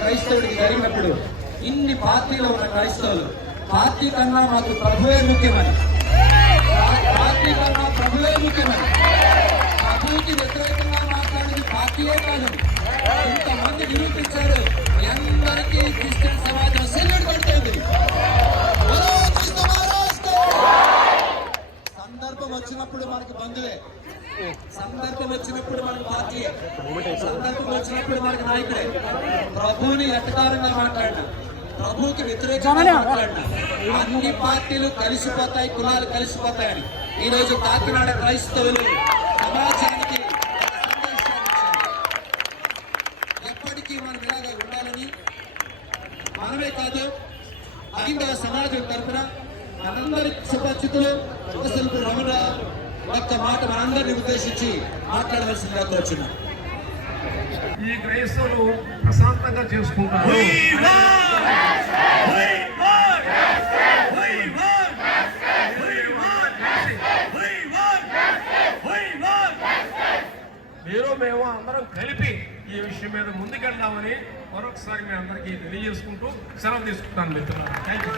క్రైస్తవుడికి జరిగినప్పుడు ఇన్ని పార్టీలో ఉన్న క్రైస్తవులు పార్టీ కన్నా మాకు ప్రభువే ముఖ్యమని, పార్టీ కన్నా ప్రభువే ముఖ్యమని, ప్రభువుకి వ్యతిరేకంగా మాట్లాడేది పార్టీయే కాదని ఇంతమంది నిరూపించారు. అందరికీ క్రిస్టియన్ సమాజం సెల్యూట్ కొడుతుంది. సందర్భం వచ్చినప్పుడు మనకు బంధువే, సందర్భం వచ్చినప్పుడు మనకు పార్టీయే, సందర్భం వచ్చినప్పుడు మనకు నాయకుడే. ప్రభువుని ఎటకారంగా మాట్లాడినా, ప్రభువుకి వ్యతిరేకంగా మాట్లాడినా అన్ని పార్టీలు కలిసిపోతాయి, కులాలు కలిసిపోతాయని ఈరోజు కాకినాడ క్రైస్తవులు సమాజానికి ఎప్పటికీ మనం ఇలాగా ఉండాలని మనమే కాదు హైందవ సమాజం తరఫున మనందరి సుపరిచితులు శిల్పి రమణ ఒక్క మాట మనందరినీ ఉద్దేశించి మాట్లాడవలసిందిగా కోరుచున్నాం. ఈ క్రైస్తవులు ప్రశాంతంగా చేసుకుంటారు. మీరు మేము అందరం కలిపి ఈ విషయం మీద ముందుకెళ్దామని మరొకసారి మీ అందరికీ తెలియజేసుకుంటూ సెలవు తీసుకుంటాను మిత్రులారా. Thank you.